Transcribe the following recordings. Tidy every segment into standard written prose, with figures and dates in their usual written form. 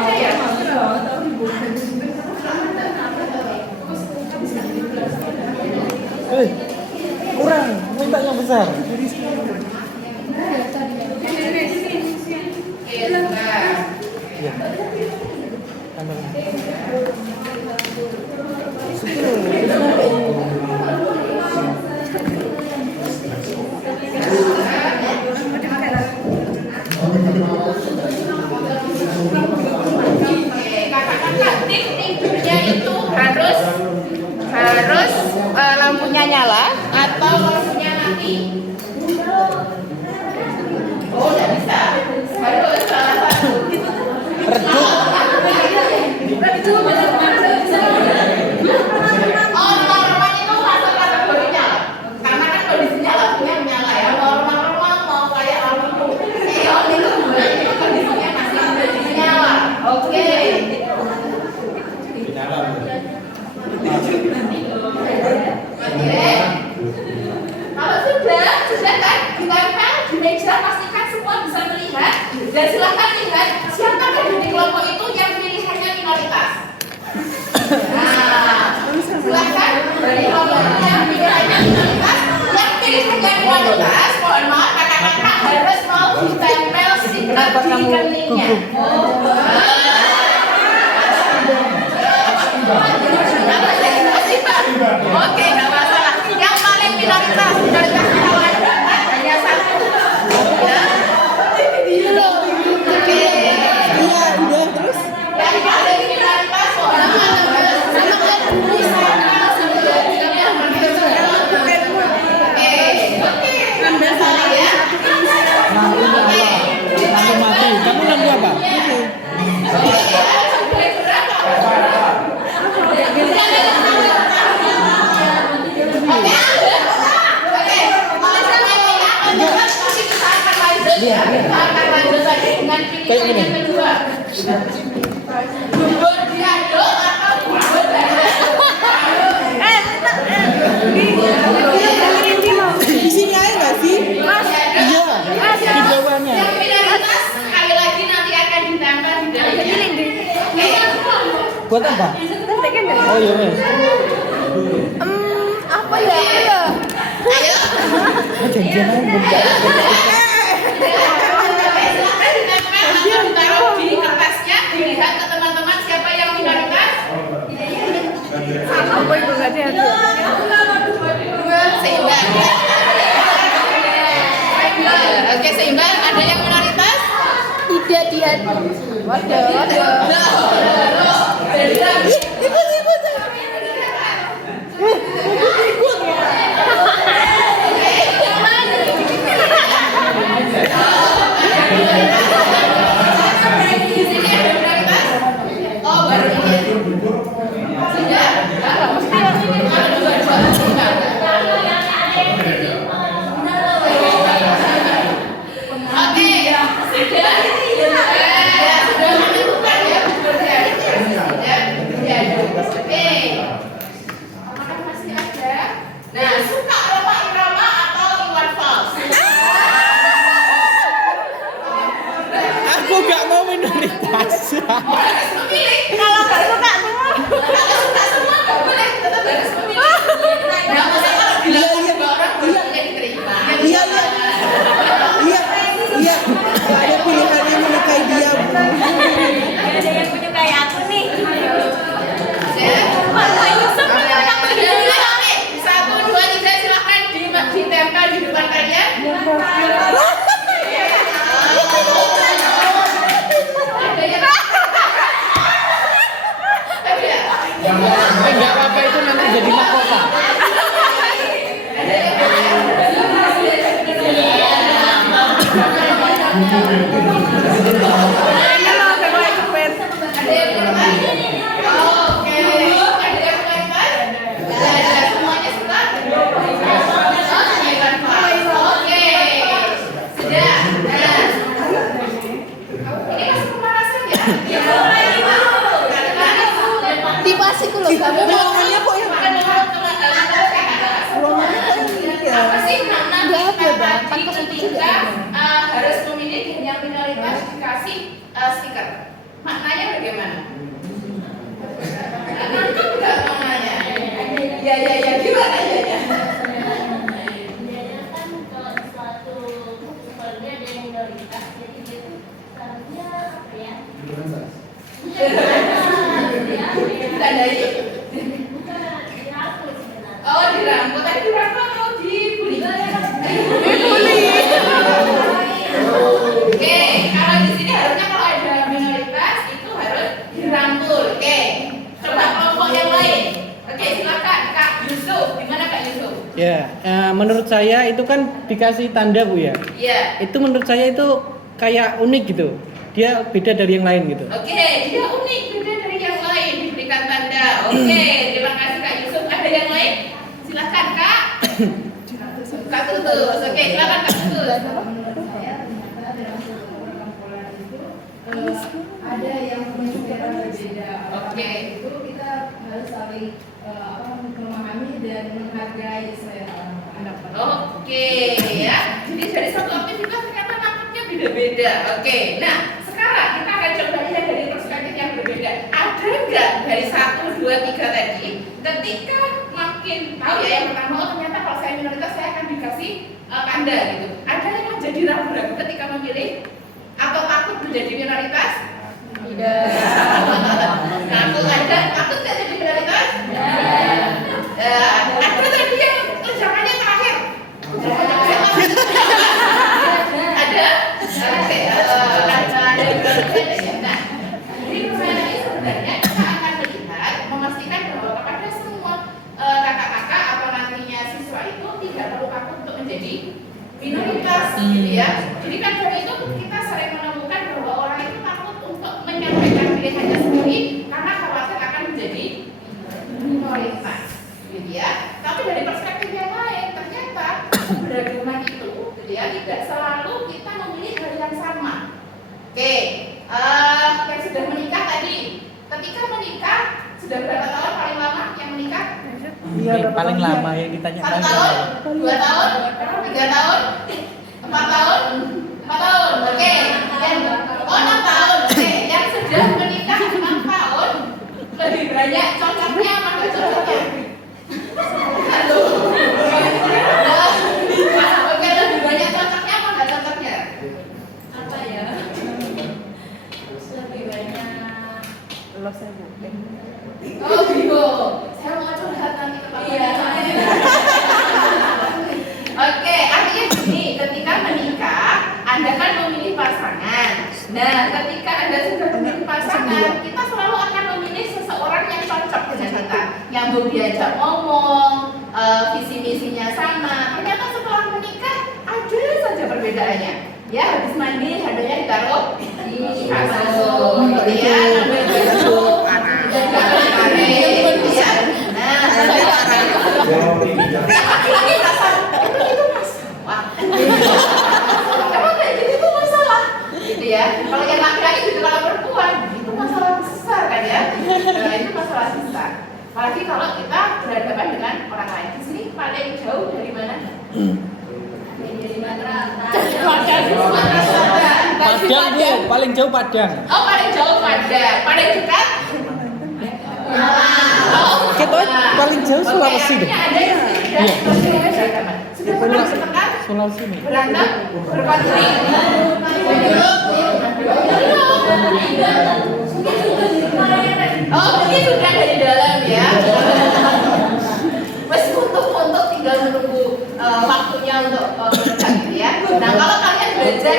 aja ya. Kurang, minta yang besar. Iya. Kakak-kakak, tidurnya itu harus lampunya nyala atau lampunya mati? Oh, tidak bisa. Harus salah satu. Redup. Oh, normal itu masuk kategorinya. Karena kan kondisinya lampunya menyala ya. Normal mau kayak lampu neon itu kondisinya masih menyala. Oke. Oke. Kalau sudah kan ditempel di meja, pastikan semua bisa melihat dan silakan lihat siapa di kelompok itu yang pilihannya minoritas. Nah, silakan dari kelompok yang pilihannya minoritas, mohon maaf kakak-kakak harus mau ditempel stiker di keningnya. Oke, nggak masalah. Yang paling minoritas kalau ada banget hanya satu. Ya. Oke. Iya, udah terus. Yang paling minoritas Oke. Masalah ya. Lampu nyala. Lampu mati. Kamu lampu apa? Kayak gini. Bubur diaduk atau bubur Di sini aja nggak sih? Iya. Di bawahnya. yang minoritas sekali lagi nanti akan ditambah di dalam. Buat apa? Oh iya wes. Apa ya? Ayo. Janjian aja bentar. Silakan ditempel atau ditaruh di kertasnya, dilihat ke teman-teman siapa yang minoritas. Apa itu nggak ada? Seimbang. Oke, seimbang. Ada yang minoritas? Tidak diadu. Waduh. Oh, baru ini. Sudah. Oke, sudah. Sudah menentukan ya. Oke. Apakah masih ada? Nah, suka Roma Irama atau Iwan Fals? Aku nggak mau minoritas. Harus memilih. Kalau nggak suka semua. Kalau suka semua nggak boleh, tetap harus memilih. Nggak usah kalau bilang juga orang bolehnya diterima. Iya. Ada pilihan yang menyukai dia. Ada yang menyukai aku nih. Satu, dua, tiga, silakan ditempel di depan kalian. Enggak apa-apa itu nanti jadi mahkota. Dipasiku loh kamu. Ruangannya kok yang Nggak ada Bang. Ketika harus memilih yang minoritas dikasih stiker. Maknanya bagaimana? Nangkep nggak maknanya? Ya, gimana ya? Kan kalau suatu keluarga ada yang minoritas, jadi dia tuh seharusnya apa ya? Ditandai? Bukan dirangkul sebenarnya. Oh, dirangkul. Tadi dirangkul atau dibully? Oke, kalau di sini harusnya kalau ada minoritas itu harus dirangkul. Oke, coba kelompok yang lain. Oke, silakan Kak Yusuf. Gimana Kak Yusuf? Ya, menurut saya itu kan dikasih tanda Bu ya. Iya. Itu menurut saya itu kayak unik gitu. Dia beda dari yang lain gitu. Oke, dia unik, beda dari yang lain, diberikan tanda. Oke, terima kasih Kak Yusuf. Ada yang lain? Silakan Kak. Kak Tutus. Oke, silakan Kak Tutus. Ada yang bersejarah berbeda. Oke. Itu kita harus saling memahami dan menghargai selera anak. Oke, ya. Jadi dari satu aktivitas ternyata nangkepnya beda-beda. Oke, nah sekarang kita akan coba lihat dari perspektif yang berbeda. Ada nggak dari 1, 2, 3 tadi? Ketika makin tahu ya yang pertama, oh ternyata kalau saya minoritas saya akan dikasih tanda gitu. Ada yang menjadi ragu-ragu ketika memilih atau takut menjadi minoritas? Tidak. Takut ada? Takut nggak jadi minoritas? Ada tadi yang kerjaannya terakhir. Ada? Oke. Nah, jadi permainan ini sebenarnya kita akan melihat memastikan bahwa kepada semua kakak-kakak atau nantinya siswa itu tidak perlu takut untuk menjadi minoritas, gitu ya. Jadi kan dari itu kita sering menemukan bahwa orang itu takut untuk menyampaikan pilihannya sendiri karena khawatir akan menjadi minoritas, gitu ya. Tapi dari perspektif yang lain ternyata keberagaman itu, gitu ya, tidak selalu kita memilih hal yang sama. Oke, yang sudah menikah tadi, ketika menikah sudah berapa tahun paling lama yang menikah? Iya, paling lama yang ditanya 1 tahun, 2 tahun, 3 tahun, 4 tahun, 4 tahun. Oke, yang 6 tahun. Oke, yang sudah menikah 6 tahun lebih banyak cocoknya apa nggak cocoknya? Oke, lebih banyak cocoknya apa nggak cocoknya? Apa ya? Lebih banyak. Oh, bingung. Saya mau curhat nanti ke Pak. Iya. Oke, artinya gini, ketika menikah, Anda kan memilih pasangan. Nah, ketika Anda sudah memilih pasangan, kita selalu akan memilih seseorang yang cocok dengan kita, yang mau diajak ngomong, visi misinya sama. Ternyata setelah menikah ada saja perbedaannya. Ya, habis mandi handanya ditaruh di kasur, gitu ya. Ngambil baju, dan tarik, ya. Nah, laki-laki kasar itu masalah. Emang kayak gitu tuh masalah, gitu ya. Kalau yang laki-laki gitu, kalau perempuan itu masalah besar kan ya. Itu masalah besar. Apalagi kalau kita berhadapan dengan orang lain. Di sini paling jauh dari mana? Dari Sumatera Selatan. Padang Bu, paling jauh Padang. Oh, paling jauh Padang. Paling dekat? Kita paling jauh Sulawesi deh. Ada yang Iya. sudah pernah bertengkar? Sulawesi nih. Berantem? Berkonflik? Oh, ini sudah dari dalam ya. Wes untuk tinggal menunggu waktunya untuk berdekat gitu ya. Nah, kalau kalian belajar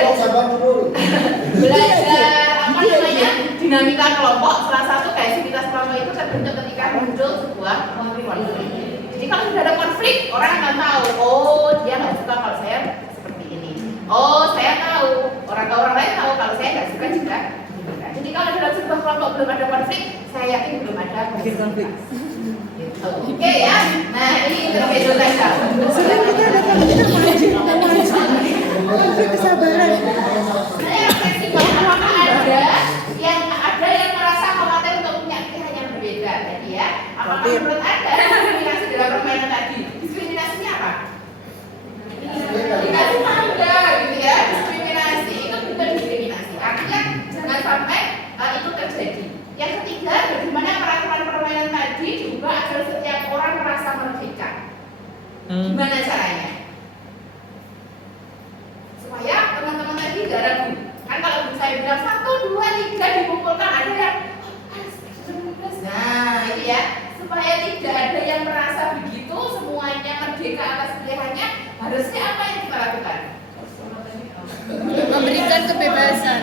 apa namanya dinamika kelompok, salah satu kreativitas kelompok itu terbentuk ketika muncul sebuah konflik. Jadi kalau sudah ada konflik, orang akan tahu, oh dia nggak suka kalau saya seperti ini. Oh, saya tahu, orang lain tahu kalau saya nggak suka juga. Jadi kalau dalam sebuah kelompok belum ada konflik, saya yakin belum ada konflik. Gitu. Oke ya. Nah ini intermezzo saja. Sebenarnya kita ada kesabaran. Saya refleksi bahwa ada yang merasa khawatir untuk punya pilihan yang berbeda tadi ya. Apakah menurut Anda diskriminasi dalam permainan tadi? Diskriminasinya apa? Dikasih tanda gitu ya. Diskriminasi itu bukan diskriminasi. Artinya jangan sampai itu tidak ada yang merasa begitu, semuanya merdeka atas pilihannya, harusnya apa yang kita lakukan? Memberikan kebebasan.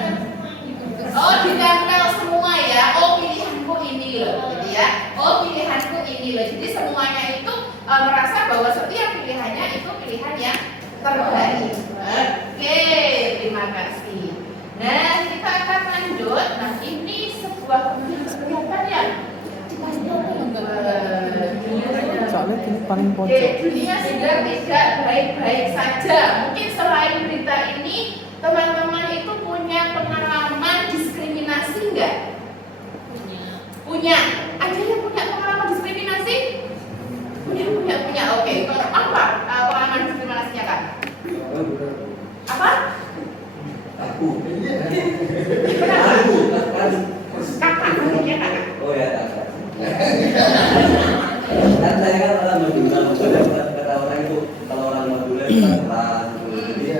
Oh, ditempel semua ya. Oh, pilihanku ini loh, gitu ya. Oh, pilihanku ini loh. Jadi semuanya itu merasa bahwa setiap pilihannya itu pilihan yang terbaik. Oke, terima kasih. Nah, kita akan lanjut. Nah, ini sebuah kegiatan ya. Soalnya ini paling Oke, pojok. dunia sedang tidak baik-baik saja. Mungkin selain berita ini, teman-teman itu punya pengalaman diskriminasi nggak? Punya. Ada yang punya pengalaman diskriminasi? Punya. Oke. Apa pengalaman diskriminasinya, Kak? Apa? Aku. Kakak, maksudnya kakak. Oh ya, kakak. Kan saya kan orang Madura, kata orang itu kalau orang Madura itu kan keras gitu. Jadi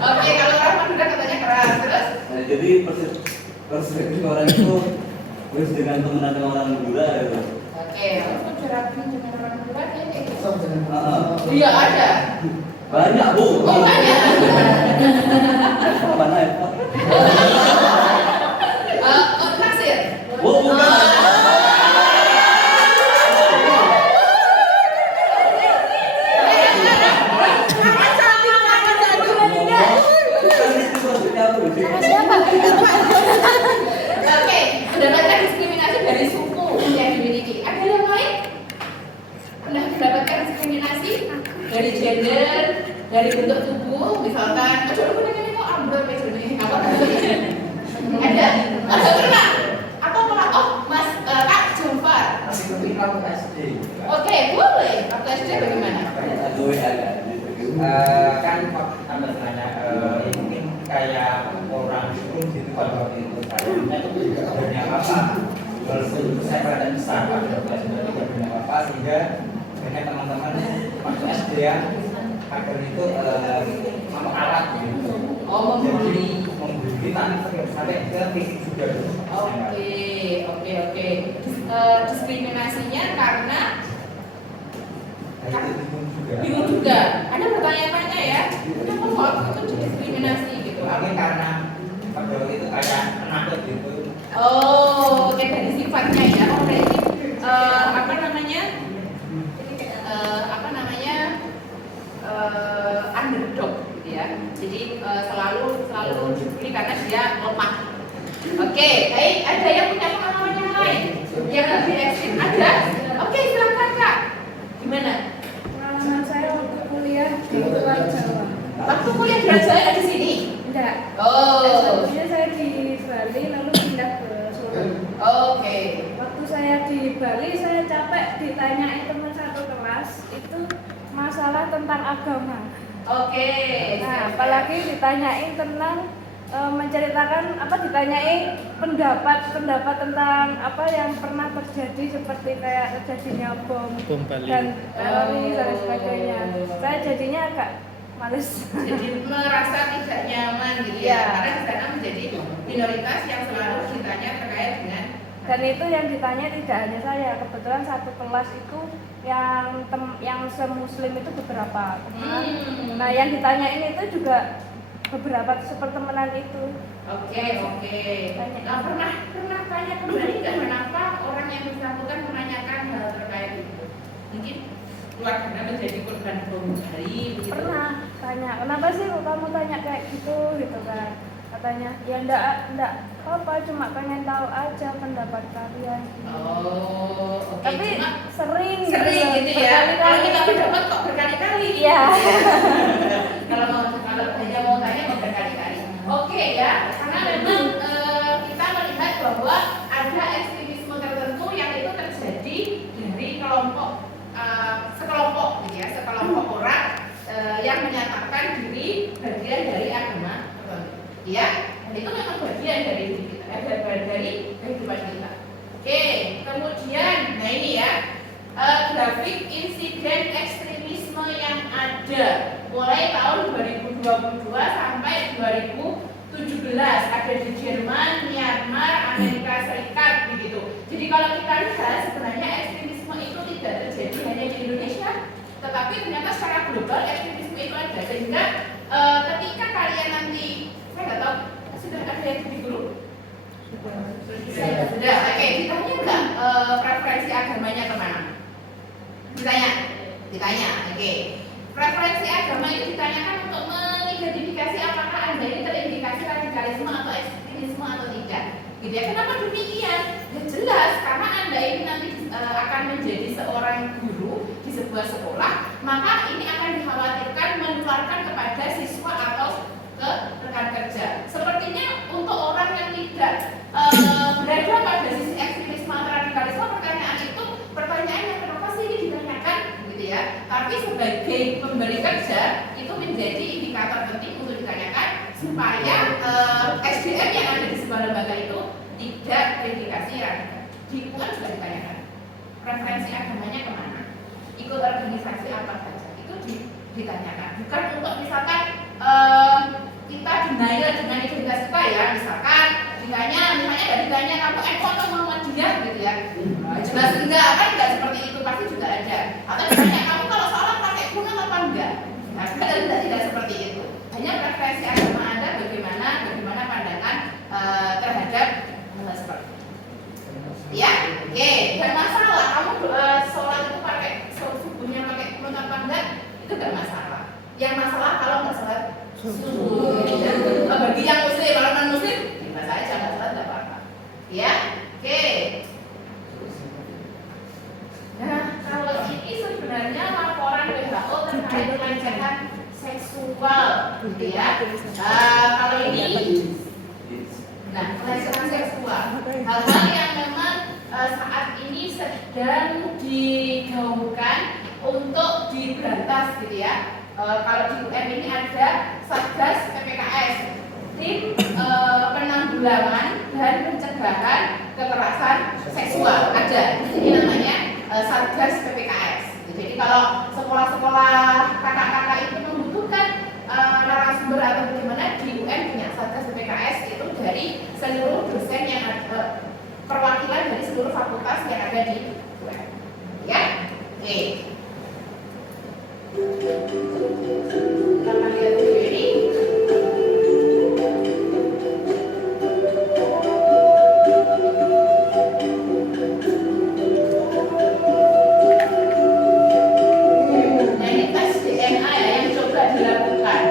Oke, kalau orang Madura katanya keras, terus? nah, jadi perspektif orang itu harus dengan teman orang Madura gitu. Oke, aku cerapin dengan orang Madura kayak gitu. Heeh. Iya, ada. Banyak, Bu. Oh, banyak. Mana ya, Pak? Oh, taksir. Bu, bukan. Oke, mendapatkan diskriminasi dari suku yang dimiliki. Ada yang lain? Pernah mendapatkan diskriminasi dari gender, dari bentuk tubuh, misalkan, aduh aku ini kok ambil ini apa namanya? Ada? Ada pernah? Atau pernah? Oh, Mas Kak Jumfar. Oke, boleh. Waktu SD bagaimana? Aku ada. Kan Anda tanya ini mungkin kayak orang itu gitu kalau itu saya itu tidak punya apa walaupun saya pada besar pada kelas tidak punya apa sehingga banyak teman-teman waktu SD ya agar itu alat gitu. Oh, membuli. Membuli sampai ke fisik juga. Oke. Diskriminasinya karena bingung juga. Anda bertanya-tanya ya, kenapa kok itu diskriminasi gitu? Mungkin karena pada waktu itu kayak penakut gitu. Oh, oke, dari sifatnya ya. Oh, berarti underdog gitu ya. Jadi selalu dibully karena dia lemah. Oke, baik. Ada yang punya pengalaman yang lain yang lebih ekstrim? Ada? Oke, silakan Kak. Gimana? Pengalaman saya waktu kuliah di luar Jawa. Waktu kuliah di Jawa di sini? Enggak. Oh. Sebelumnya saya di Bali lalu pindah ke Solo. Oke. Waktu saya di Bali saya capek ditanyain teman satu kelas itu masalah tentang agama. Oke. Nah, apalagi ditanyain tentang menceritakan ditanyain pendapat tentang apa yang pernah terjadi seperti kayak terjadinya bom Bali. dan teroris dan sebagainya. Saya jadinya agak males. Jadi merasa tidak nyaman gitu ya, Iya. karena di sana menjadi minoritas yang selalu ditanya terkait dengan Dan itu yang ditanya tidak hanya saya, kebetulan satu kelas itu yang semuslim itu beberapa teman. Nah, yang ditanyain itu juga beberapa sepertemuan itu. Oke. Nah, pernah tanya kembali nggak kenapa orang yang bersangkutan menanyakan hal terkait itu? Mungkin keluarga menjadi korban bom Bali begitu. Pernah tanya, kenapa sih kok kamu tanya kayak gitu kan? Katanya, ya enggak apa-apa, cuma pengen tahu aja pendapat kalian. Oh, oke. Tapi Cuma sering gitu ya. Kalau kita berdebat kok berkali-kali. Iya. Kalau hanya mau tanya mau berkali-kali. Oke ya, karena memang kita melihat bahwa ada ekstremisme tertentu yang itu terjadi dari sekelompok gitu ya, sekelompok orang yang menyatakan diri bagian dari agama tertentu. Ya, dan itu memang bagian dari diri kita, dari kehidupan kita. Oke, kemudian, nah ini ya, grafik insiden ekstremisme yang ada mulai tahun 2022 sampai 2017. 17 ada di Jerman, Myanmar, Amerika Serikat begitu. Jadi kalau kita lihat sebenarnya ekstremisme itu tidak terjadi hanya di Indonesia, tetapi ternyata secara global ekstremisme itu ada. Sehingga ketika kalian nanti, saya nggak tahu sudah ada yang di grup? Sudah. Oke, ditanya nggak preferensi agamanya kemana? Ditanya. Oke. Preferensi agama itu ditanyakan untuk mengidentifikasi apakah Anda ini terindikasi radikalisme atau ekstremisme atau tidak. Gitu ya. Kenapa demikian? Ya jelas, karena Anda ini nanti akan menjadi seorang guru di sebuah sekolah, maka ini akan dikhawatirkan menularkan kepada siswa atau ke rekan kerja. Sepertinya untuk orang yang tidak berada pada sisi ekstremisme atau radikalisme, pertanyaannya kenapa sih ini ditanyakan, gitu ya. Tapi sebagai pemberi kerja itu menjadi indikator penting untuk ditanyakan supaya SDM yang ada di sebuah lembaga itu tidak terindikasi radikal. Di UN juga ditanyakan preferensi agamanya kemana, ikut organisasi apa saja, itu ditanyakan. Bukan untuk misalkan kita denial dengan identitas kita ya, misalkan misalnya nggak ditanya kamu NU atau Muhammadiyah gitu ya, jelas enggak, kan nggak seperti itu, pasti juga ada. Atau ditanya kamu kalau sholat pakai kunut apa enggak, nah tidak seperti itu. Hanya preferensi agama Anda bagaimana pandangan terhadap seperti itu. Ya, oke, nggak masalah kamu sholat itu pakai subuhnya pakai kunut apa enggak, itu nggak masalah. Yang masalah kalau nggak sholat subuh. Bagi yang muslim, kalau non muslim bebas aja nggak sholat nggak apa-apa. Ya, oke. Nah, kalau ini sebenarnya laporan WHO terkait pelecehan seksual, gitu ya. Kalau ini, nah pelecehan seksual, hal-hal yang memang saat ini sedang digaungkan untuk diberantas, gitu ya. Kalau di UN ini ada Satgas PPKS, tim penanggulangan dan pencegahan kekerasan seksual, ada. Ini namanya Satgas PPKS. Jadi kalau sekolah-sekolah kakak-kakak itu membutuhkan narasumber atau bagaimana, di UN punya Satgas PPKS itu dari seluruh dosen yang ada, perwakilan dari seluruh fakultas yang ada di UN. Ya, oke. Kita lihat video ini. Nah, ini tes DNA ya yang coba dilakukan.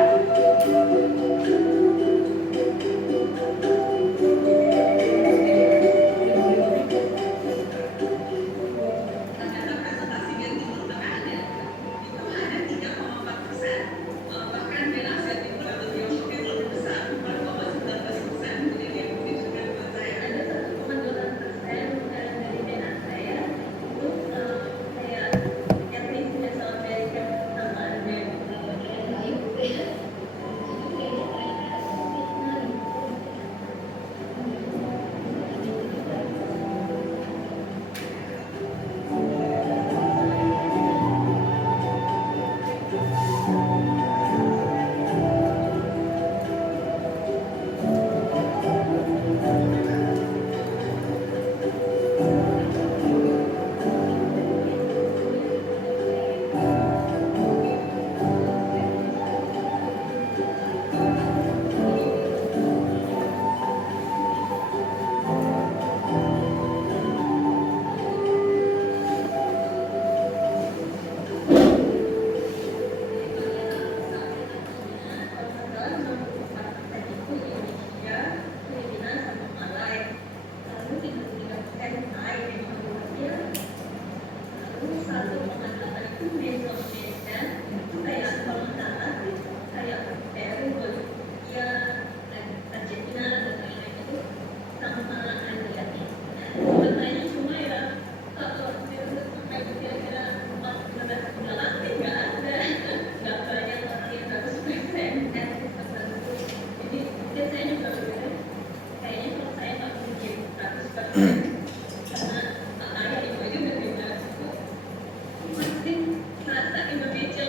Indonesia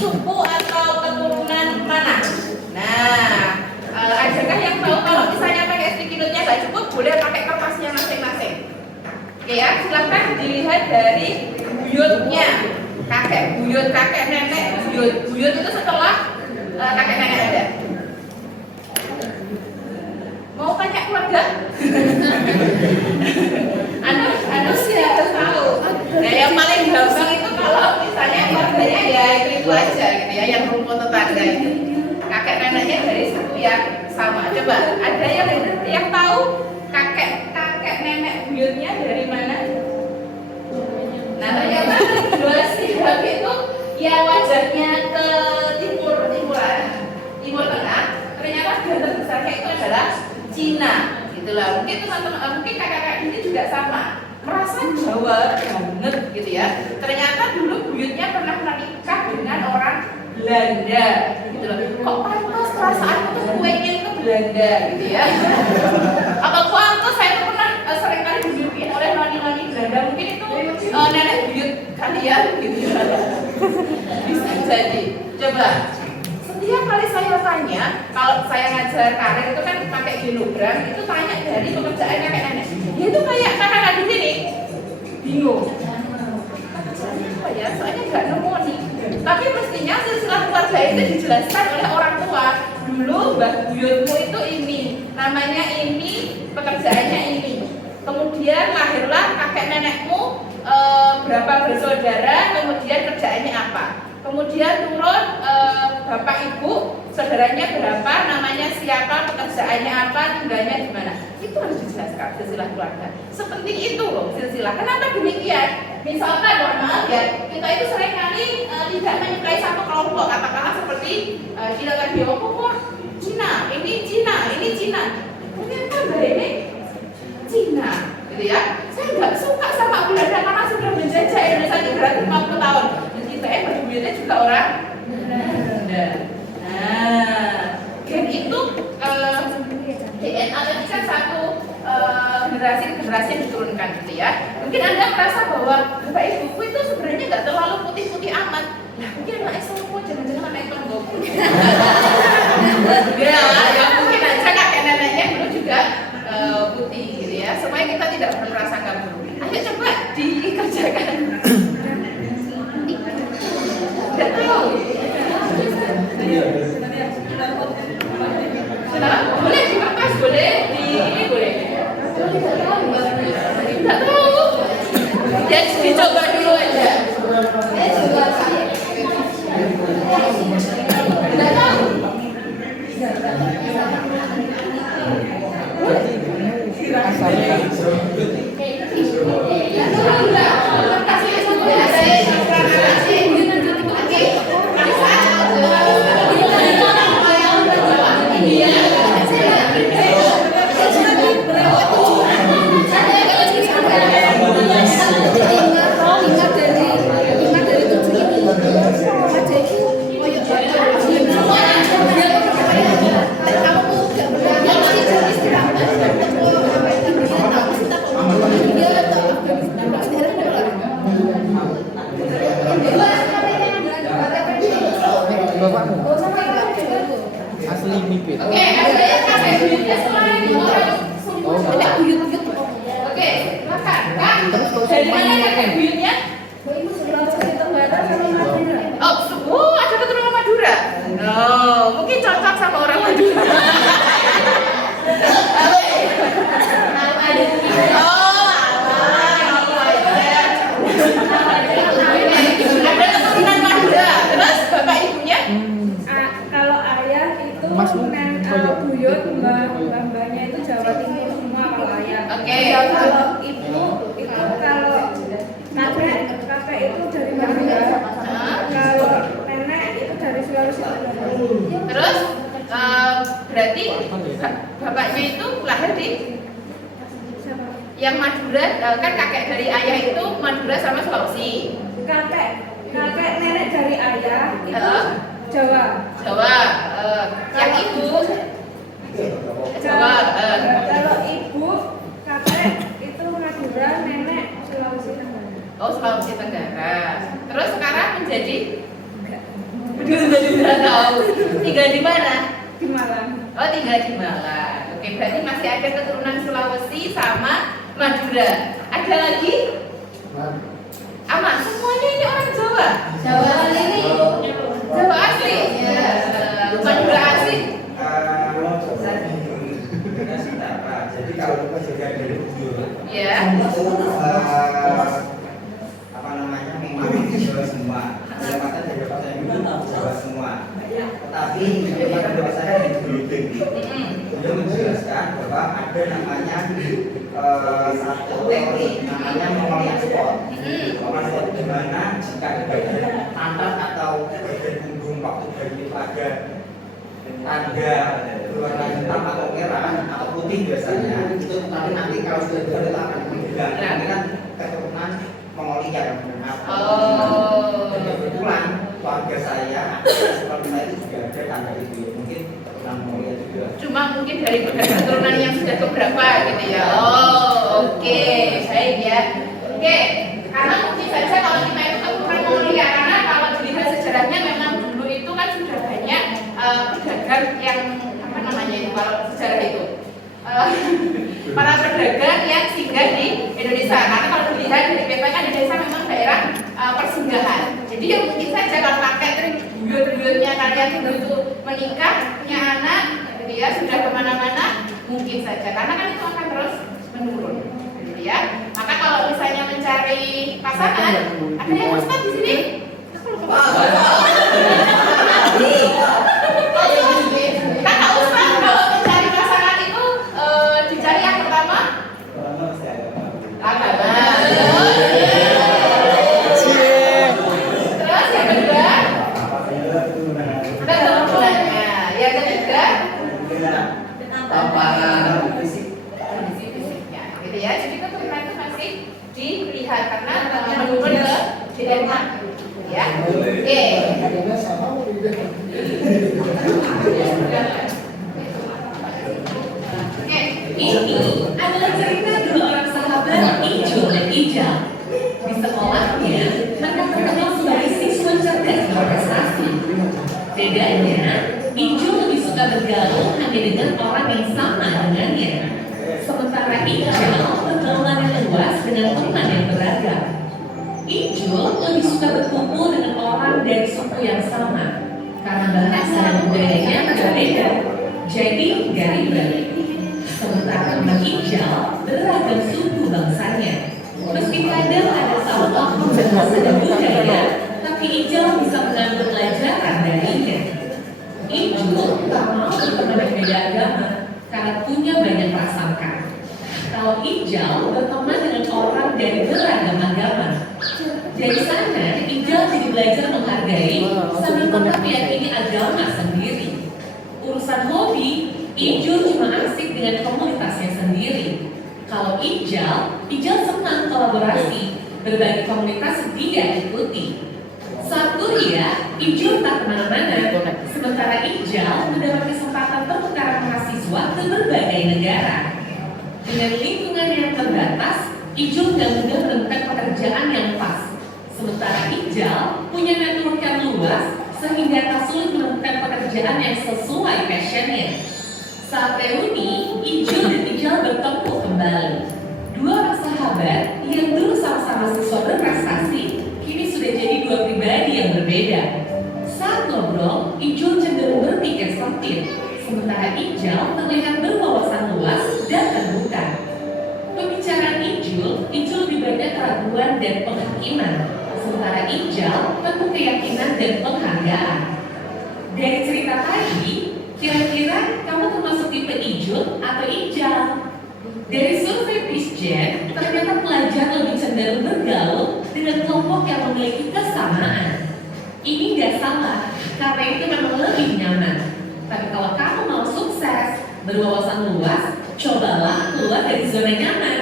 suku atau keturunan mana? Nah, adakah yang tahu kalau misalnya pakai sticky note-nya nggak cukup, boleh pakai kertasnya masing-masing. Oke ya, silahkan dilihat dari buyutnya. Kakek buyut, kakek nenek buyut. Buyut itu setelah kakek nenek ada. Mau tanya keluarga? Anu sih harus tahu. Nah, yang paling gampang itu kalau misalnya keluarganya ya itu aja gitu ya, yang rumpun tetangga itu. Kakek neneknya dari suku yang sama. Coba, ada yang tahu kakek nenek buyutnya dari mana? Nah, ternyata dua siap itu yang wajahnya ke timur tengah. Ternyata dia terbesarnya itu adalah Cina, gitulah. Mungkin teman-teman, mungkin kakak-kakak ini juga sama, merasa Jawa banget gitu ya. Ternyata dulu buyutnya pernah menikah dengan orang Belanda, gitu loh. Kok pantas perasaanku tuh kuenya itu Belanda, gitu ya. Apa pantas saya tuh pernah seringkali dibuyutin oleh noni-noni Belanda, mungkin itu nenek buyut kalian, gitu ya. Bisa jadi. Coba. Setiap kali saya tanya, kalau saya ngajar karir itu kan pakai genogram, itu tanya dari pekerjaannya kayak nenek. Dia itu kayak kakak di sini, bingung. Apa ya? Soalnya nggak nemu nih. Tapi mestinya silsilah keluarga itu dijelaskan oleh orang tua. Dulu mbah buyutmu itu ini, namanya ini, pekerjaannya ini. Kemudian lahirlah kakek nenekmu, berapa bersaudara, kemudian kerjaannya apa. Kemudian turun bapak ibu, saudaranya berapa, namanya siapa, pekerjaannya apa, tinggalnya di mana. Itu harus dijelaskan silsilah keluarga. Sepenting itu loh silsilah. Kenapa demikian? Misalkan mohon maaf ya, kita itu seringkali tidak menyukai satu kelompok, katakanlah seperti kita tadi wah Cina, ini Cina, ini Cina. Ternyata ini Cina, gitu ya. Saya nggak suka sama Belanda karena sudah menjajah Indonesia 350 tahun. Saya buyutnya juga orang Belanda. Nah, gen itu DNA itu kan satu generasi diturunkan gitu ya. Mungkin Anda merasa bahwa Bapak Ibuku itu sebenarnya nggak terlalu putih-putih amat. Nah, mungkin anak Islamku jangan-jangan anak Tonggoku. Ya mungkin aja kakek neneknya dulu juga putih gitu ya. Supaya kita tidak merasa kabur. Ayo coba dikerjakan. Tidak tahu. Boleh di kertas, boleh di ini boleh. Tidak tahu. Ya dicoba dulu aja. Tidak tahu. Asli mimpi. Oke, ada yang kakek buyutnya selain orang buyut. Oke, makan. Kak, dari mana kakek buyutnya? Oh, ada keturunan Madura. Oh, mungkin cocok sama orang Madura. Ada keturunan Madura. Terus bapak ibunya? Kalau ayah itu buyut, mbah-mbahnya itu Jawa Timur semua kalau ayah. Oke. Kalau ibu itu kalau kakek itu dari Madura. Kalau nenek itu dari Sulawesi Tenggara. Terus berarti bapaknya itu lahir di yang Madura, kan kakek dari ayah itu Madura sama Sulawesi. Kakek nenek dari ayah itu Jawa. Yang ibu Jawa. Kalau ibu kakek itu Madura, nenek Sulawesi Tenggara. Oh, Sulawesi Tenggara. Terus sekarang menjadi Tidak tahu. Tinggal di mana? Di Malang. Oh, tinggal di Malang. Oke, berarti masih ada keturunan Sulawesi sama Madura. Ada lagi? Aman. Semuanya ini orang Jawa. Jawa ini. Jawa asli. Ya. Madura asli. Jadi kalau juga dari ujung, Ya. apa namanya memang Jawa semua, pendapatan dari kota itu Jawa semua. Tetapi ketika saya di briefing, beliau menjelaskan bahwa ada namanya satu teori namanya momen ekspor. Momen ekspor di mana jika di bagian pantat atau bagian punggung waktu dari itu ada tanda berwarna hitam atau merah atau putih biasanya itu, tapi nanti kalau sudah besar itu akan menghilang. Ini kan keturunan Mongolia yang benar. Dan kebetulan keluarga saya, seperti saya itu juga ada tanda itu, mungkin keturunan Mongolia juga. Cuma mungkin dari keturunan yang sudah keberapa gitu ya. Oh, oke. Baik ya. Oke. Karena mungkin saja kalau kita itu keturunan Mongolia, karena kalau dilihat sejarahnya memang dulu itu kan sudah banyak pedagang yang apa namanya itu kalau sejarah itu para pedagang yang singgah di Indonesia. Karena kalau dilihat dari peta kan Indonesia memang daerah persinggahan. Jadi ya mungkin saja kalau pakai trik buyut-buyutnya kalian itu menikah, punya anak, gitu ya, sudah kemana-mana, mungkin saja. Karena kan itu akan terus menurun, gitu ya. Maka kalau misalnya mencari pasangan, ada yang ustad di sini? Kata ustad kalau mencari pasangan itu dicari yang pertama agama. Terus yang kedua keturunannya. Yang ketiga kondisi fisiknya, gitu ya. Jadi keturunan itu masih dilihat karena menurun ke DNA, ya. Oke. Ini adalah cerita dua orang sahabat Ijul dan Ijal. Di sekolahnya, mereka terkenal sebagai siswa cerdas berprestasi. Bedanya, Ijul lebih suka bergaul hanya dengan orang yang sama dengannya. Sementara Ijal pergaulannya luas dengan teman yang beragam. Ijul lebih suka berkumpul dengan orang dari suku yang sama karena bahasa dan budayanya berbeda. Jadi dari balik. Sementara teman Ijal beragam suku bangsanya. Meski kadang ada salah bahasa dan budaya, tapi Ijal bisa mengambil pelajaran darinya. Ijul tak mau berteman dengan beda agama karena punya banyak prasangka. Kalau Ijal berteman dengan orang dari beragam agama, dari sana Ijal jadi belajar menghargai sambil tetap meyakini agama sendiri. Urusan hobi, Ijul cuma asik dengan komunitasnya sendiri. Kalau Ijal senang kolaborasi, berbagi komunitas dia ikuti. Saat kuliah, Ijul tak kemana-mana, sementara Ijal mendapat kesempatan pertukaran mahasiswa ke berbagai negara. Dengan lingkungan yang terbatas, Ijul gak mudah menemukan pekerjaan yang pas. Sementara Ijal punya network yang luas, sehingga tak sulit menemukan pekerjaan yang sesuai passionnya. Saat reuni, Ijul dan Ijal bertemu kembali. Dua orang sahabat yang dulu sama-sama siswa berprestasi, kini sudah jadi dua pribadi yang berbeda. Saat ngobrol, Ijul cenderung berpikir sempit, sementara Ijal terlihat berwawasan luas dan terbuka. Pembicaraan Ijul lebih banyak keraguan dan penghakiman, sementara Ijal penuh keyakinan dan penghargaan. Dari cerita tadi, kira-kira kamu termasuk tipe Ijul atau Ijal? Dari survei PISJEN, ternyata pelajar lebih cenderung bergaul dengan kelompok yang memiliki kesamaan. Ini gak salah, karena itu memang lebih nyaman. Tapi kalau kamu mau sukses, berwawasan luas, cobalah keluar dari zona nyaman.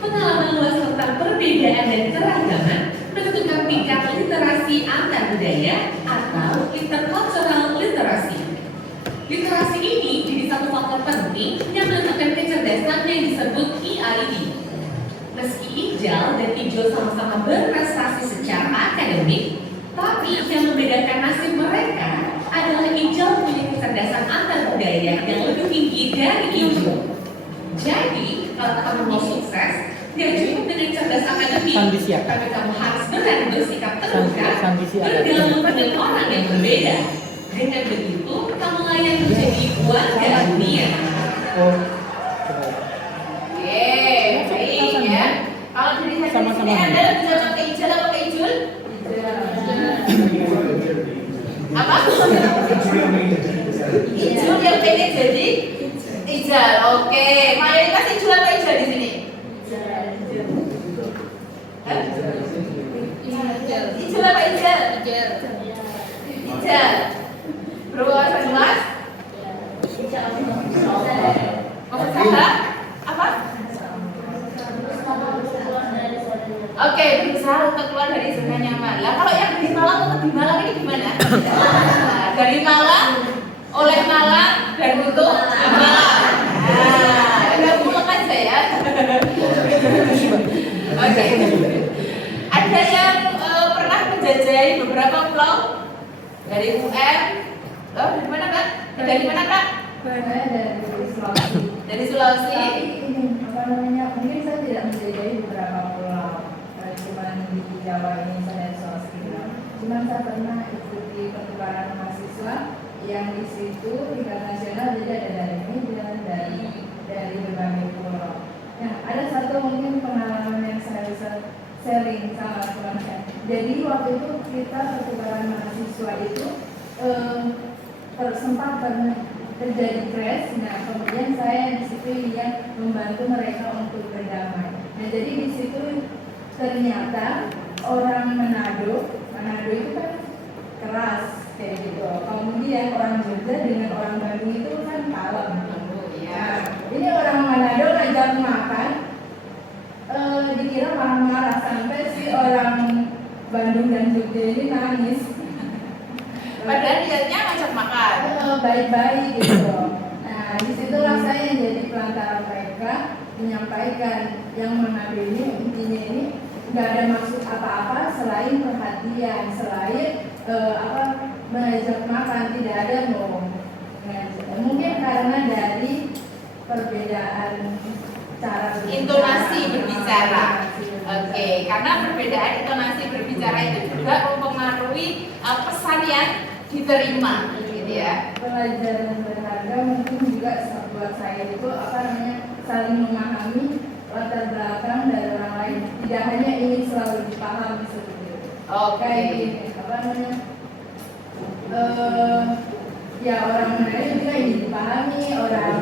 Pengalaman luas tentang perbedaan dan keragaman menentukan tingkat literasi antar budaya atau intercultural literasi. Literasi ini jadi satu faktor penting yang menentukan kecerdasan yang disebut EID. Meski Ijal dan Ijul sama-sama berprestasi secara akademik, tapi Tetapi yang membedakan nasib mereka adalah Ijal punya kecerdasan antar budaya yang lebih tinggi dari Ijo. Jadi, kalau kamu mau sukses, tidak cukup dengan cerdas akademik, Sandisia. tapi kamu harus benar bersikap terbuka, Sandisia. berdialog dengan orang yang berbeda. Dengan begitu, kamu layak menjadi warga dunia. Oh. Baik ya. Kalau dari hasil Sama-sama. sini Anda lebih cocok ke Ijal atau ke Ijul? Apa? Ijul yang pengen jadi Ijal. Oke, mayoritas Ijul atau Ijal di sini? Hah? Ijul apa Ijal? Ijal. Berwawasan luas? Berusaha? Apa? Oke, berusaha untuk keluar dari zona nyaman. Lah kalau yang dari Malang untuk di Malang ini gimana? Nah, dari Malang, oleh Malang, dan untuk Malang. Nah, udah pulang aja ya. Oke. Ada yang pernah menjajahi beberapa pulau? Dari UM? Oh, dari mana Kak? Dari mana Kak? Dari Sulawesi. Mungkin saya tidak menjajahi beberapa pulau, cuma di Jawa ini saya Sulawesi. Cuma saya pernah ikuti pertukaran mahasiswa yang di situ tingkat nasional, jadi ada dari Medan, dari berbagai pulau. Nah, ada satu mungkin pengalaman yang saya bisa sharing sama teman saya. Jadi waktu itu kita pertukaran mahasiswa itu sempat terjadi crash. Nah, kemudian saya di situ yang membantu mereka untuk berdamai. Nah, jadi di situ ternyata orang Manado itu kan keras kayak gitu. Kemudian orang Jogja dengan orang Bandung itu kan kalem. Nah, ini orang Manado ngajak makan, dikira marah-marah sampai si orang Bandung dan Jogja ini nangis. Padahal niatnya ngajak makan. Baik-baik gitu. Nah, disitulah saya yang jadi pelantara mereka, menyampaikan yang Manado ini intinya ini nggak ada maksud apa-apa selain perhatian, selain mengajak makan, tidak ada mau ngajak. Mungkin karena dari perbedaan cara Intonasi berbicara. Oke, karena perbedaan intonasi berbicara itu juga mempengaruhi pesan yang diterima, gitu ya. Pelajaran berharga mungkin juga buat saya itu saling memahami latar belakang dari orang lain, tidak hanya ingin selalu dipahami seperti itu. Oke. Ya orang Manado juga ingin dipahami, orang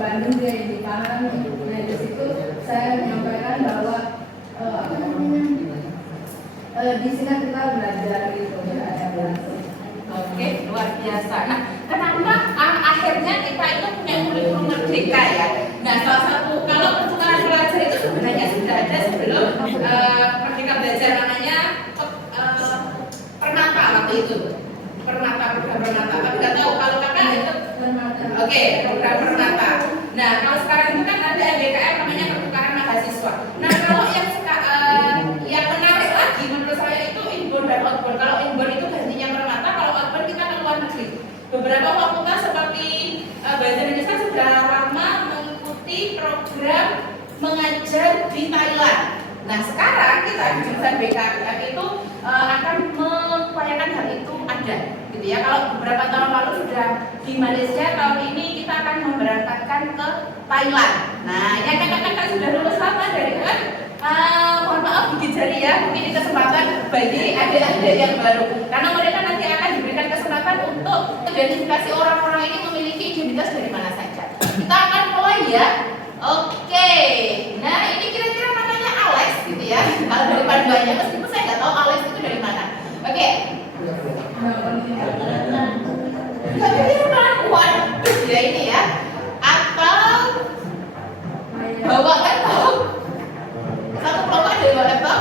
Bandung juga ingin dipahami. Nah, di situ saya menyampaikan bahwa di sini kita belajar gitu, beradaptasi. Oke, luar biasa. Nah, kenapa akhirnya kita itu punya kurikulum merdeka ya? Nah, salah satu kalau pertukaran pelajar itu sebenarnya sudah ada sebelum Merdeka Belajar, namanya Pernata waktu itu. Program Pernata. Tapi nggak tahu kalau kakak itu. Oke, program Pernata. Nah, kalau sekarang itu kan ada MBKM namanya pertukaran mahasiswa. Nah, kalau yang menarik lagi menurut saya itu inbound dan outbound. Kalau inbound itu gantinya Pernata, kalau outbound kita ke luar negeri. Beberapa fakultas seperti Bahasa Indonesia sudah lama mengikuti program mengajar di Thailand. Nah, sekarang kita di jurusan BKM itu akan mengupayakan hal itu ada, gitu ya. Kalau beberapa tahun lalu sudah di Malaysia, tahun ini kita akan memberangkatkan ke Thailand. Nah, yang kakak-kakak sudah lulus lama dari kan, mohon maaf gigit jari ya, mungkin ini kesempatan bagi adik-adik yang baru, karena mereka nanti akan diberikan kesempatan untuk identifikasi orang-orang ini memiliki identitas dari mana saja. Kita akan mulai ya. Oke, nah ini kira-kira namanya Alex gitu ya. Kalau dari panduannya, meskipun saya nggak tahu Alex itu dari mana. Oke. Kira-kira perempuan ya ini ya. Atau bawa laptop. Satu kelompok ada bawa laptop?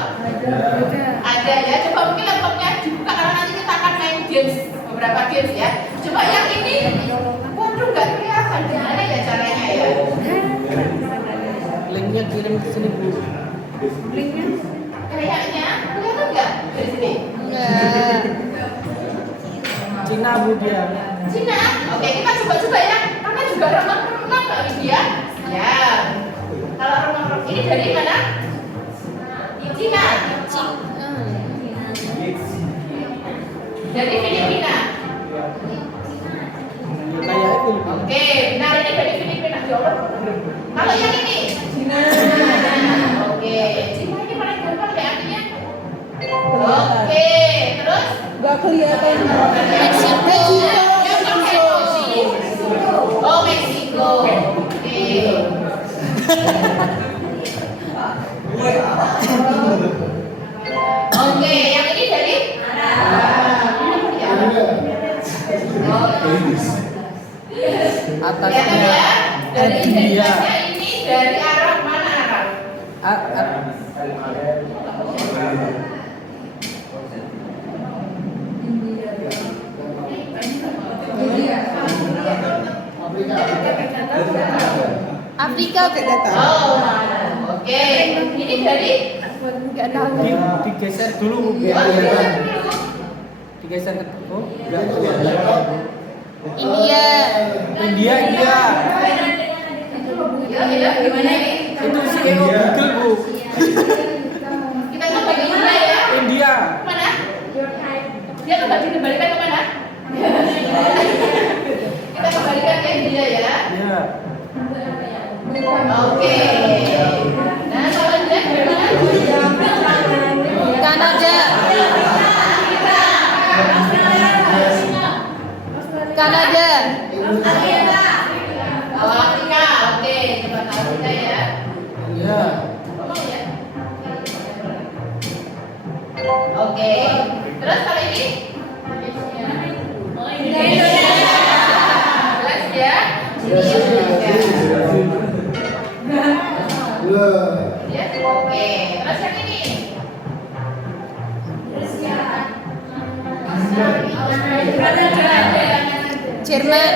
Ada ya. Coba mungkin laptopnya dibuka karena nanti kita akan main games, beberapa games ya. Coba yang ini, waduh nggak kelihatan gimana ya caranya ya. Linknya kirim ke sini Bu. Linknya kayaknya kelihatan nggak dari sini? Enggak. Cina Bu dia. Cina. Oke, kita coba-coba ya. Karena juga remang-remang Kak Widya. Ya. Kalau remang-remang ini dari mana? Cina. Dari Filipina. Kayak itu. Oke, benar ini dari Filipina. Jawab. Kalau yang ini? Cina. Oke, Cina ini paling gampang ya artinya. Oke, terus? Gak kelihatan. Meksiko. Oh, Meksiko. Oke. Oke, yang ini dari Arab. Atasnya Ya, dari India. Indonesia ini dari Arab mana Arab? Afrika Oh, oke. Ini dari nggak tahu. Digeser dulu biar Oh, kelihatan. dulu. Digeser ke oh, enggak kelihatan. India. India. Ya, gimana ini? Itu CEO Google Bu. Kita coba ke India ya. India. Mana? Dia kembalikan ke mana? Kita kembalikan ke India ya. Ya. Oke. Nah, kalau India gimana? Kanada. Kanada. Oh, Afrika. Oke, coba ke Afrika ya. Ya. Oke. Terus kalau ini? Jelas ya? Ya, oke. Terus yang ini? Jerman.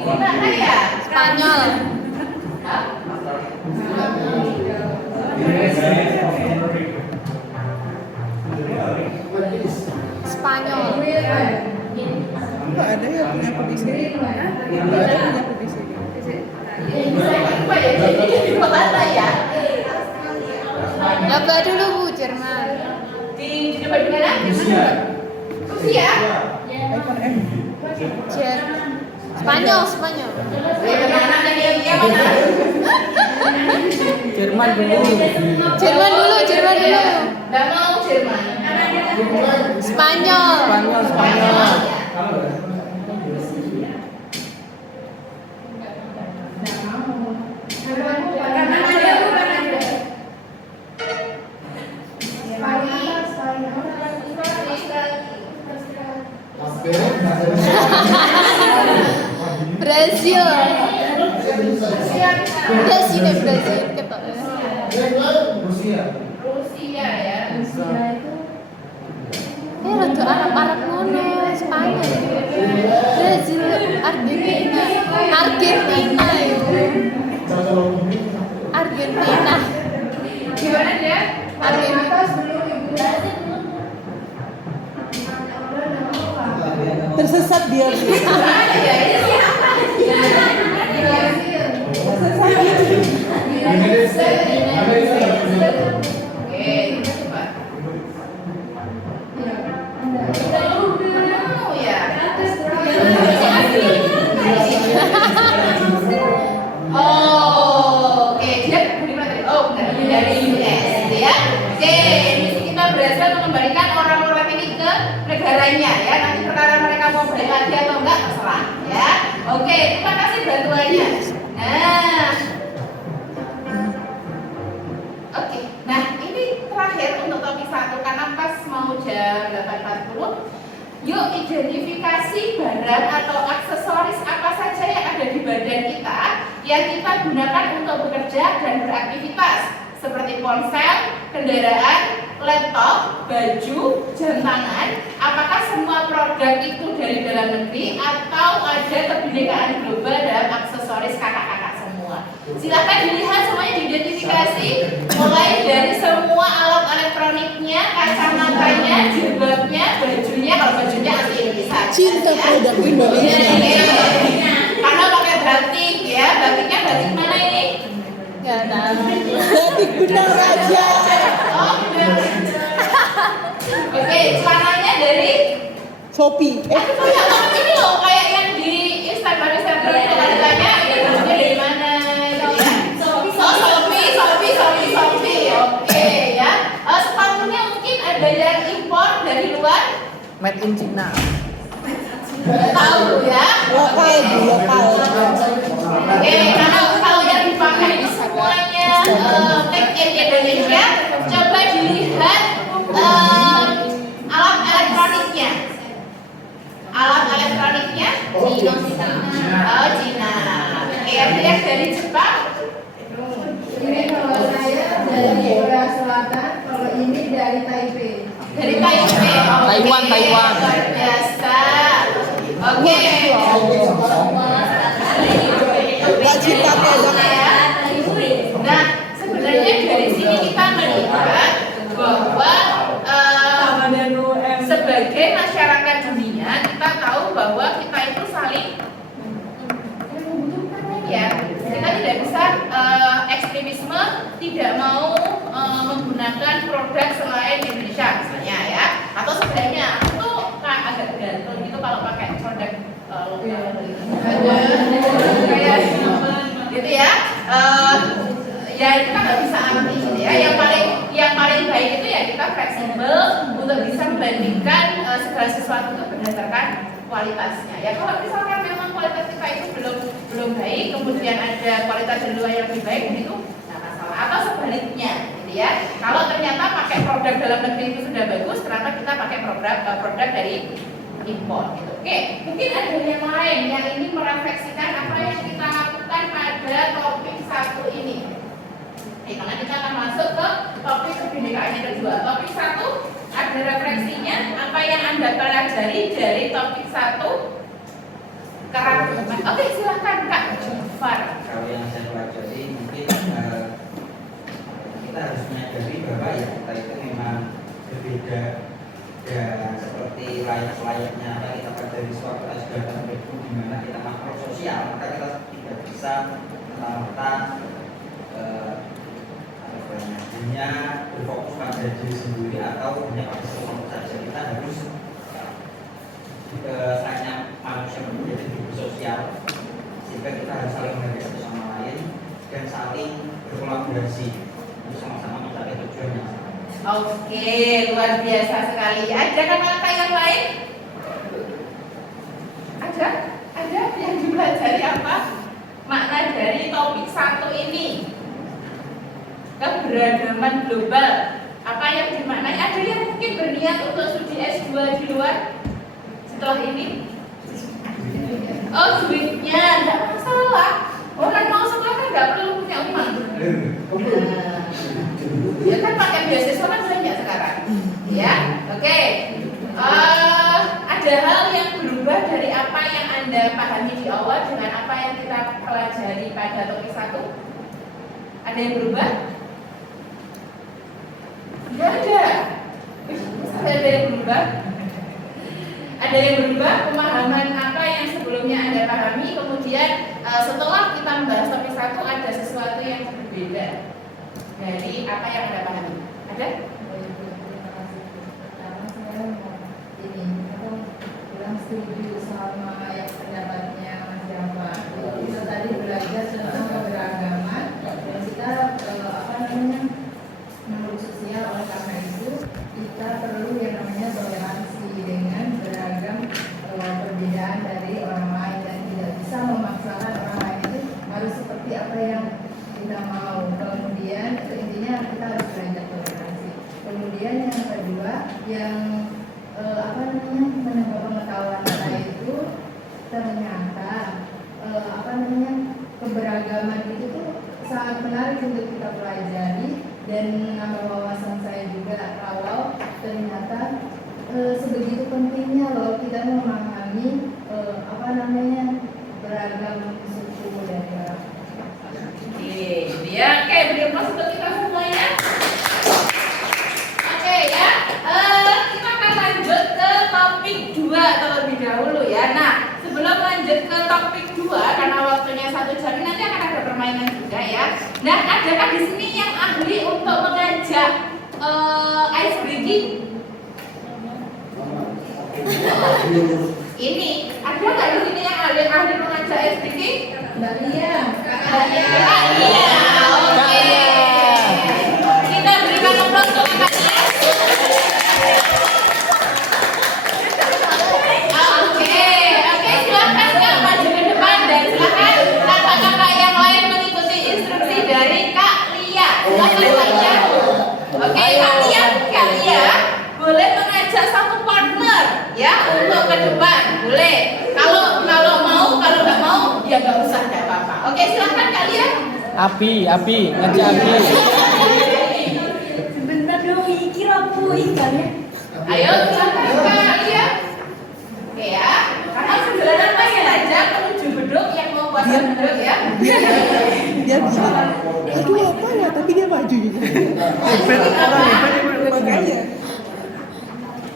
Ini mana ya? Spanyol. Spanyol. Enggak ada yang punya aku di sini. Enggak ada yang punya aku di sini. Apa ya? Jadi di mana ya? Coba dulu Bu, Jerman. Di mana? Di mana? Rusia. iPhone M. Spanyol. Jerman dulu. Jerman dulu. Nggak mau Jerman. Spanyol. Spanyol. Brazil. Udah sini Brazil ketok. Rusia ya. Rada Arab ngono, Spanyol. Brazil, Argentina Argentina. Gimana dia? Argentina. Tersesat dia. Mana ya? Ini siapa? Oke, kita coba. Mau ya? Oh, oke. Dia dari mana tadi? Oh, bukan. Dari US ya. Oke, di sini kita berhasil mengembalikan orang-orang ini ke negaranya ya. Nanti perkara mereka mau balik lagi atau enggak terserah ya. Oke, terima kasih bantuannya. Nah, oke. Nah, ini terakhir untuk topik 1 karena pas mau jam 8.40. Yuk identifikasi barang atau aksesoris apa saja yang ada di badan kita yang kita gunakan untuk bekerja dan beraktivitas seperti ponsel, kendaraan, laptop, baju, jam tangan. Apakah semua produk itu dari dalam negeri atau ada kebinekaan global dalam aksesoris kakak-kakak semua? Silahkan dilihat semuanya diidentifikasi mulai dari semua alat elektroniknya cinta produk Indonesia. Karena pakai batik ya, batiknya batik mana ini? Gak tahu. Batik benang raja. Oh, benar. Oke, celananya dari Shopee. aku yang ini loh, kayak yang di Instagram itu kalau ditanya ini bajunya dari mana gitu ya. Shopee. Oke ya. Sepatunya mungkin ada yang impor dari luar. Made in China. Nggak tahu ya. Lokal, lokal. Oke, kalau yang dipakai itu semuanya made in Indonesia. Coba dilihat alat elektroniknya. Alat elektroniknya Cina. Oh, Cina. Oke, ada yang dari Jepang. Ini kalau saya dari Korea Selatan, kalau ini dari Taipei. Dari Taipei. Taiwan. Luar biasa. Oke. Gak cinta produk. Nah, sebenarnya dari sini kita melihat bahwa sebagai masyarakat dunia kita tahu bahwa kita itu saling membutuhkan ya. Kita tidak bisa ekstremisme, tidak mau menggunakan produk selain Indonesia misalnya ya. Atau sebenarnya aku tuh agak gatel gitu kalau pakai produk lokal kayak gitu ya. Ya kita nggak bisa anti gitu ya. Yang paling baik itu ya kita fleksibel untuk bisa membandingkan segala sesuatu itu berdasarkan kualitasnya. Ya kalau misalkan memang kualitas kita itu belum baik, kemudian ada kualitas dari luar yang lebih baik, itu nggak masalah. Atau sebaliknya, gitu ya. Kalau ternyata pakai produk dalam negeri itu sudah bagus, ternyata kita pakai produk dari impor. Gitu. Oke, mungkin ada yang lain yang ini merefleksikan apa yang kita lakukan pada topik satu ini. Karena kita akan masuk ke topik kebinekaan yang kedua. Topik satu ada refleksinya, apa yang Anda pelajari dari topik satu keragaman. Oke, silakan Kak Jufar. Kalau yang saya pelajari mungkin kita harus menyadari bahwa ya kita itu memang berbeda dan seperti layaknya apa kita pelajari suatu aspek tertentu di mana kita makro sosial, maka kita tidak bisa merta-merta hanya berfokus pada diri sendiri atau hanya pada sesuatu saja. Kita harus hanya manusia menjadi hidup sosial, sehingga kita harus saling menghargai satu sama lain dan saling berkolaborasi untuk sama-sama mencapai tujuan yang sama. Oke, luar biasa sekali. Ada kata-kata yang lain? Ada yang dipelajari apa? Makna dari topik satu ini. Keberagaman global. Apa yang dimaknai? Ada yang mungkin berniat untuk studi S2 di luar setelah ini? Oh, duitnya enggak masalah. Orang mau sekolah kan enggak perlu punya uang. Ya kan pakai beasiswa kan banyak sekarang. Ya, oke. Ada hal yang berubah dari apa yang Anda pahami di awal dengan apa yang kita pelajari pada topik satu? Ada yang berubah? Tidak ada. Ada yang berubah? Ada yang berubah pemahaman apa yang sebelumnya Anda pahami, kemudian setelah kita membahas topik satu ada sesuatu yang berbeda dari apa yang Anda pahami. Ada? Setuju sama yang pendapatnya Mas Jafar. Kita tadi belajar tentang keberagaman dan kita makhluk sosial. Oleh karena itu kita perlu yang namanya toleransi dengan beragam perbedaan dari orang lain dan tidak bisa memaksakan orang lain itu harus seperti apa yang kita mau. Kemudian itu intinya kita harus belajar toleransi. Kemudian yang kedua yang menambah pengetahuan saya itu ternyata keberagaman itu tuh sangat menarik untuk kita pelajari dan menambah wawasan saya juga kalau ternyata sebegitu pentingnya loh kita memahami beragam suku dan orang. Ya, oke, beri aplaus untuk kita semuanya. Oke ya, kita akan lanjut ke topik 2 terlebih dahulu Nah, adakah di sini yang ahli untuk mengajak ice breaking? Ini ada nggak di sini yang ahli mengajak ice breaking? Mbak Lia. Kak Lia, oke. Kita berikan aplaus untuk Kak Lia. Oke, silakan Kak maju ke depan dan silakan kakak-kakak yang lain mengikuti instruksi dari Kak Lia. Silakan Kak Lia. Oke, Kak Lia boleh mengajak satu partner ya untuk ke depan, boleh. Kalau mau, kalau nggak mau ya nggak usah, nggak apa-apa. Oke, silakan Kak Lia. Api, ngajak api. Sebentar dong, iki lampu ikannya. Ayo silakan Kak Lia. Oke ya, karena sebenarnya masih aja menuju beduk yang mau puasa beduk ya. Dia bilang, aduh apa ya, tapi dia maju gitu. Makanya.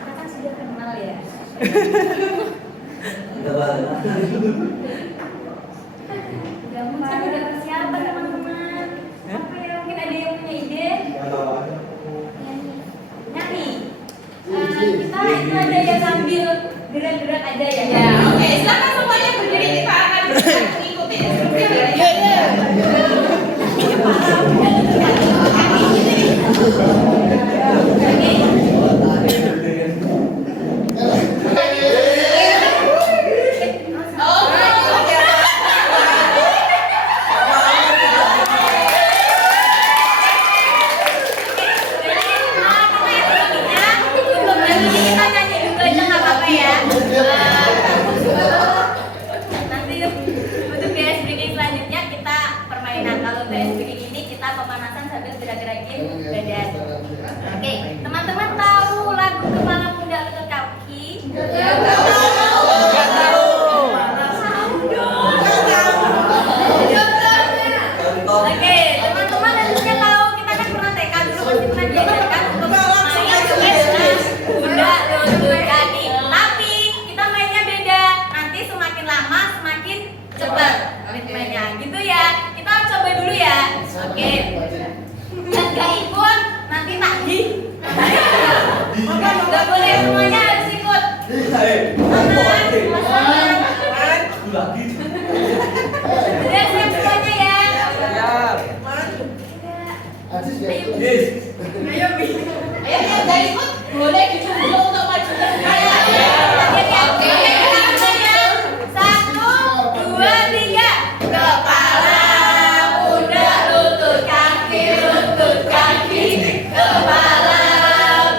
Kakak sudah kenal ya. Gampang ada siapa teman-teman? Apa ya, mungkin ada yang punya ide? Nyanyi. Kita itu ada yang sambil gerak-gerak aja ya. Ya, oke, silakan semuanya berdiri, kita akan mengikuti instruksi dari Nanti untuk PS breaking selanjutnya kita permainan. Kalau PS breaking ini kita pemanasan sambil gerak-gerakin badan. Oke, teman-teman tahu lagu Kepala Muda Lutut Kaki? Oke, teman-teman harusnya tahu, kita kan pernah TK dulu pasti pernah diajarkan untuk main Muda Lutut Kaki. Tapi kita mainnya beda. Nanti semakin lama semakin cepat ritmenya, gitu ya. Kita coba dulu ya. Oke. Yang gak ikut nanti tagih. Gak boleh, semuanya harus ikut. Udah siap semuanya ya. Ayo yang nggak ikut boleh dicoba untuk maju ke depan ya. Oke, semuanya. 1, 2, 3. Kepala muda lutut kaki, lutut kaki. Kepala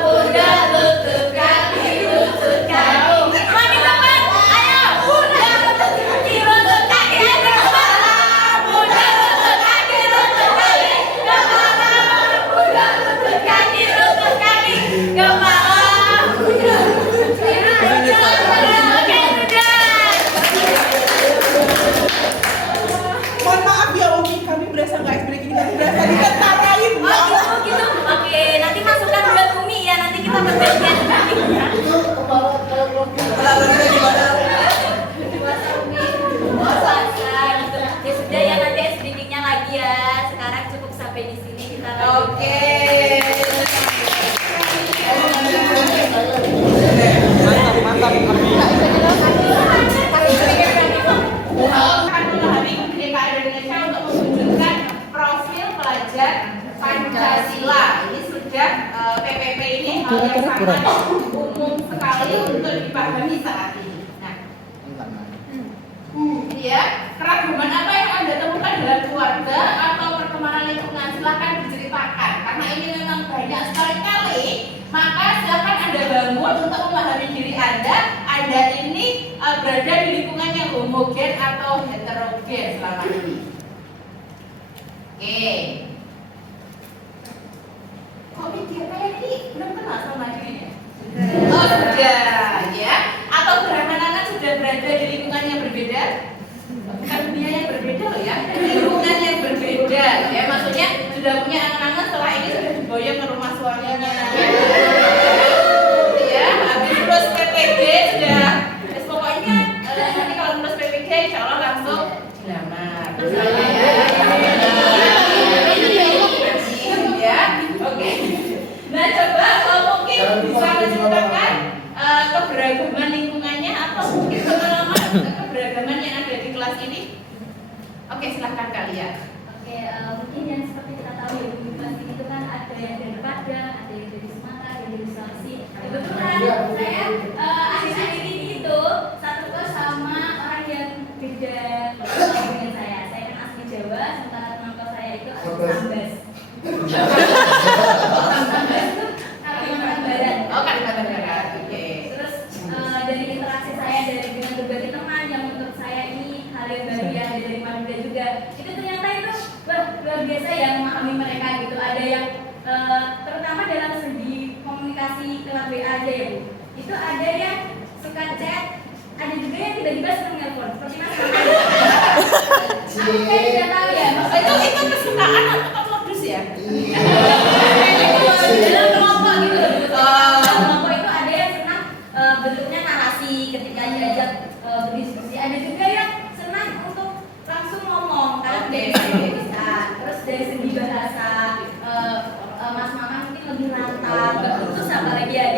muda lutut kaki, lutut kaki. Makin cepat, ayo. Muda lutut kaki, lutut kaki. Kepala muda lutut kaki, lutut kaki. Kepala muda lutut kaki, lutut kaki. Kepala muda lutut kaki. Oke, sudah. Mohon maaf ya Umi, kami berasa nggak ice breaking, kami berasa ditentarain. Oh gitu. Oke, nanti masukkan buat Umi ya. Nanti kita berbagian. Puasa Umi. Puasa gitu. Ya sudah ya, nanti SDG-nya lagi ya. Sekarang cukup sampai di sini kita lanjut. Oke. Mantap, api. Hari Kemerdekaan Indonesia untuk menunjukkan profil pelajar Pancasila. Ini sudah PPP ini hal yang sangat umum sekali untuk dipahami saat ini. Nah, ya, keraguan apa yang Anda temukan dalam keluarga atau pertemanan lingkungan, silahkan diceritakan. Karena ini memang banyak sekali, maka silahkan Anda bangun untuk memahami diri Anda ini berada di lingkungan yang homogen atau heterogen selama ini. Oke. Kok mikir kayak ini belum kenal sama dirinya? Oh sudah, ya. Atau anak-anak sudah berada di lingkungan yang berbeda? Bukan dunia yang berbeda loh ya, lingkungan yang berbeda. Ya maksudnya sudah punya anak-anak, setelah ini sudah diboyong ke rumah suaminya. Ya, habis lulus PPG sudah. Pokoknya nanti kalau lulus PPG insya Allah langsung dilamar. Kalimantan Barat. Oh, Kalimantan Barat. Oke. Terus dari interaksi saya dengan berbagai teman yang menurut saya ini hal yang bahagia dari Madura juga, itu ternyata itu luar biasa ya memahami mereka gitu. Ada yang terutama dalam segi komunikasi lewat WA aja ya Bu. Itu ada yang suka chat, ada juga yang tiba-tiba senang nelpon. Seperti Mas Maman. Aku kayak tidak tahu ya. Itu kesukaan atau modus ya? Dalam kelompok gitu loh. Oh. Dalam kelompok itu ada yang senang bentuknya narasi ketika diajak berdiskusi. Ada juga yang senang untuk langsung ngomong karena bisa. Terus dari segi bahasa Mas Mama mungkin lebih lantang, terus apalagi ada